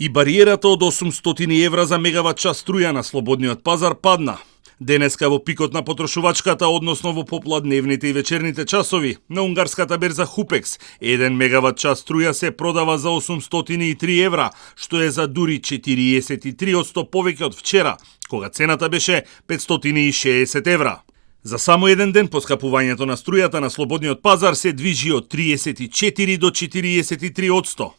И бариерата од 800 евра за мегават час струја на слободниот пазар падна. Денеска во пикот на потрошувачката, односно во попладневните и вечерните часови, на унгарската берза Хупекс, 1 мегават час струја се продава за 803 евра, што е за дури 43% повеќе од вчера, кога цената беше 560 евра. За само еден ден поскапувањето на струјата на слободниот пазар се движи од 34 до 43%.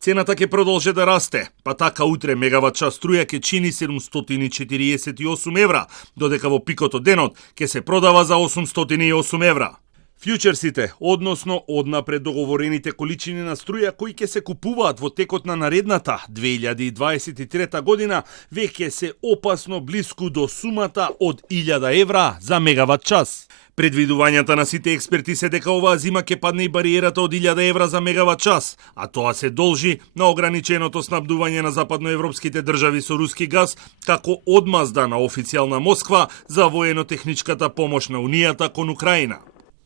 Цената ќе продолжи да расте, па така утре мегават час струја ќе чини 748 евра, додека во пикот од денот ќе се продава за 808 евра. Фјучерсите, односно однапред договорените количини на струја кои ќе се купуваат во текот на наредната 2023 година, веќе се опасно блиску до сумата од 1000 евра за мегават час. Предвидувањата на сите експерти се дека оваа зима ќе падне и бариерата од 1000 евра за мегават час, а тоа се должи на ограниченото снабдување на западноевропските држави со руски газ, како одмазда на официјална Москва за воено-техничката помош на Унијата кон Украина.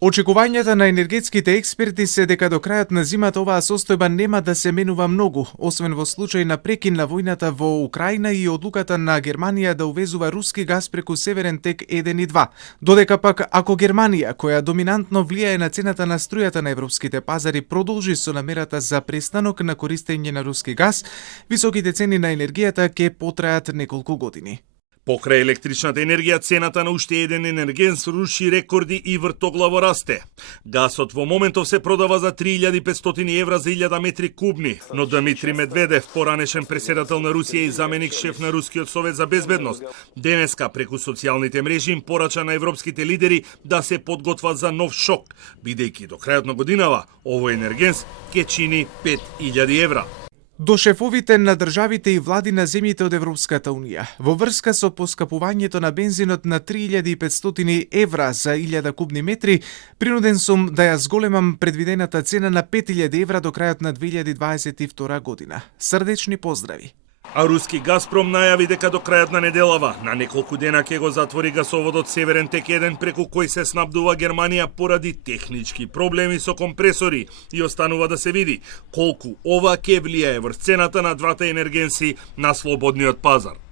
Очекувањата на енергетските експерти се дека до крајот на зимата оваа состојба нема да се менува многу, освен во случај на прекин на војната во Украина и одлуката на Германија да увезува руски газ преку Северен тек 1 и 2. Додека пак ако Германија, која доминантно влијае на цената на струјата на европските пазари, продолжи со намерата за престанок на користење на руски газ, високите цени на енергијата ќе потраат неколку години. Покрај електричната енергија, цената на уште еден енергенс руши рекорди и вртоглаво расте. Гасот во моментов се продава за 3500 евра за 1000 метри кубни, но Дмитрий Медведев, поранешен преседател на Русија и заменик шеф на Рускиот совет за безбедност, денеска преку социјалните мрежи им порача на европските лидери да се подготват за нов шок, бидејќи до крајот на годинава овој енергенс ќе чини 5000 евра. До шефовите на државите и влади на земјите од Европската Унија, во врска со поскапувањето на бензинот на 3500 евра за 1000 кубни метри, принуден сум да ја зголемам предвидената цена на 5000 евра до крајот на 2022 година. Срдечни поздрави! А руски Газпром најави дека до крајот на неделава, на неколку дена ќе го затвори гасоводот Северен тек 1 преку кој се снабдува Германија поради технички проблеми со компресори и останува да се види колку ова ќе влијае врз цената на двата енергенси на слободниот пазар.